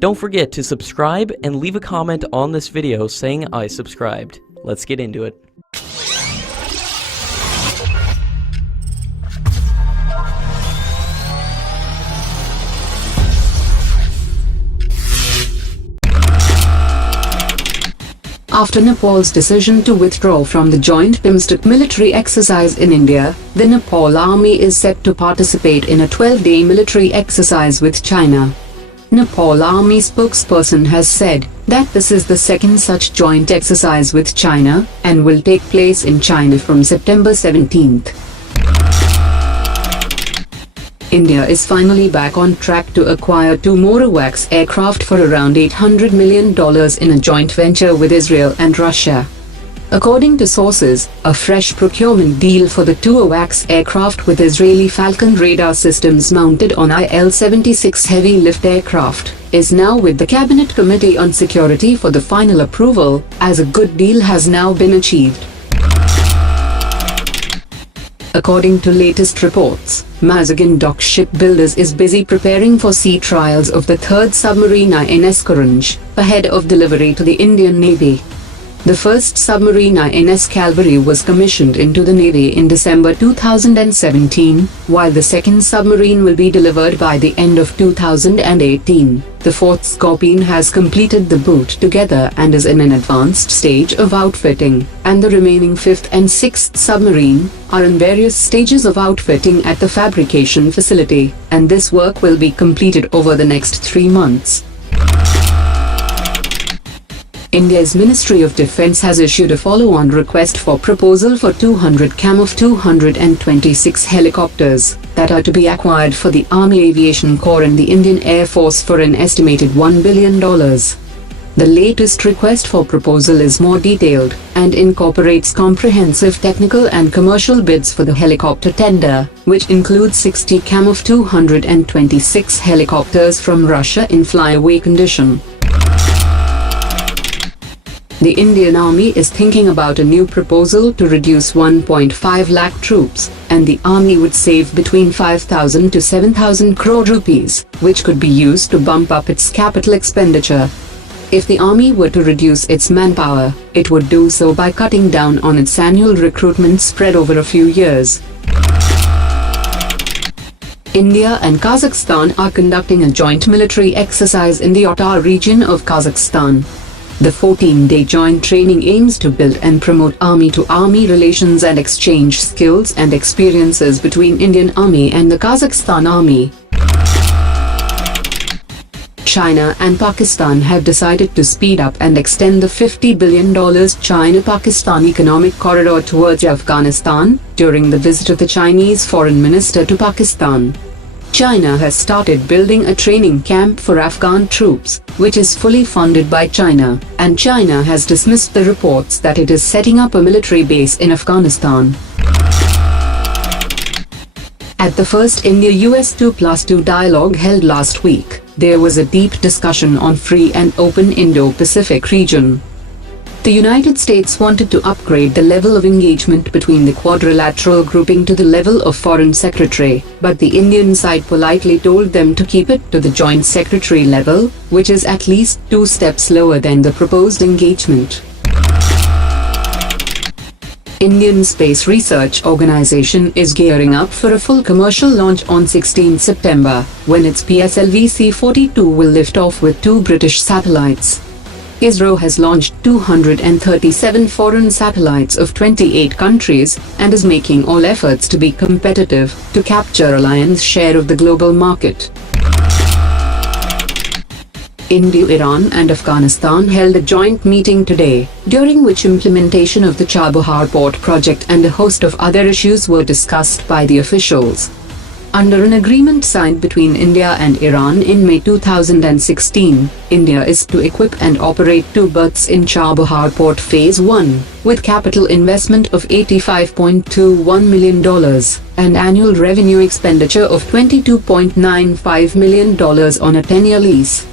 Don't forget to subscribe and leave a comment on this video saying I subscribed. Let's get into it. After Nepal's decision to withdraw from the joint BIMSTEC military exercise in India, the Nepal army is set to participate in a 12-day military exercise with China. Nepal army spokesperson has said that this is the second such joint exercise with China and will take place in China from September 17th. India is finally back on track to acquire 2 more AWACS aircraft for around $800 million in a joint venture with Israel and Russia. According to sources, a fresh procurement deal for the 2 AWACS aircraft with Israeli Falcon radar systems mounted on IL-76 heavy lift aircraft is now with the Cabinet Committee on Security for the final approval, as a good deal has now been achieved. According to latest reports, Mazagon Dock Shipbuilders is busy preparing for sea trials of the 3rd submarine INS Karanj, ahead of delivery to the Indian Navy. The first submarine INS Calvary was commissioned into the Navy in December 2017, while the second submarine will be delivered by the end of 2018. The 4th Scorpene has completed the boat together and is in an advanced stage of outfitting, and the remaining 5th and 6th submarine are in various stages of outfitting at the fabrication facility, and this work will be completed over the next 3 months. India's Ministry of Defence has issued a follow-on request for proposal for 200 Camov 226 helicopters that are to be acquired for the Army Aviation Corps and the Indian Air Force for an estimated $1 billion. The latest request for proposal is more detailed and incorporates comprehensive technical and commercial bids for the helicopter tender, which includes 60 Camov 226 helicopters from Russia in flyaway condition. The Indian Army is thinking about a new proposal to reduce 1.5 lakh troops, and the Army would save between 5,000 to 7,000 crore rupees, which could be used to bump up its capital expenditure. If the Army were to reduce its manpower, it would do so by cutting down on its annual recruitment spread over a few years. India and Kazakhstan are conducting a joint military exercise in the Altai region of Kazakhstan. The 14-day joint training aims to build and promote army-to-army relations and exchange skills and experiences between Indian Army and the Kazakhstan Army. China and Pakistan have decided to speed up and extend the $50 billion China-Pakistan economic corridor towards Afghanistan during the visit of the Chinese foreign minister to Pakistan. China has started building a training camp for Afghan troops, which is fully funded by China, and China has dismissed the reports that it is setting up a military base in Afghanistan. At the first India-US 2+2 dialogue held last week, there was a deep discussion on free and open Indo-Pacific region. The United States wanted to upgrade the level of engagement between the quadrilateral grouping to the level of Foreign Secretary, but the Indian side politely told them to keep it to the Joint Secretary level, which is at least 2 steps lower than the proposed engagement. Indian Space Research Organisation is gearing up for a full commercial launch on 16 September, when its PSLV C-42 will lift off with 2 British satellites. ISRO has launched 237 foreign satellites of 28 countries and is making all efforts to be competitive to capture a lion's share of the global market. India, Iran and Afghanistan held a joint meeting today, during which implementation of the Chabahar Port project and a host of other issues were discussed by the officials. Under an agreement signed between India and Iran in May 2016, India is to equip and operate 2 berths in Chabahar Port Phase 1, with capital investment of $85.21 million, and annual revenue expenditure of $22.95 million on a 10-year lease.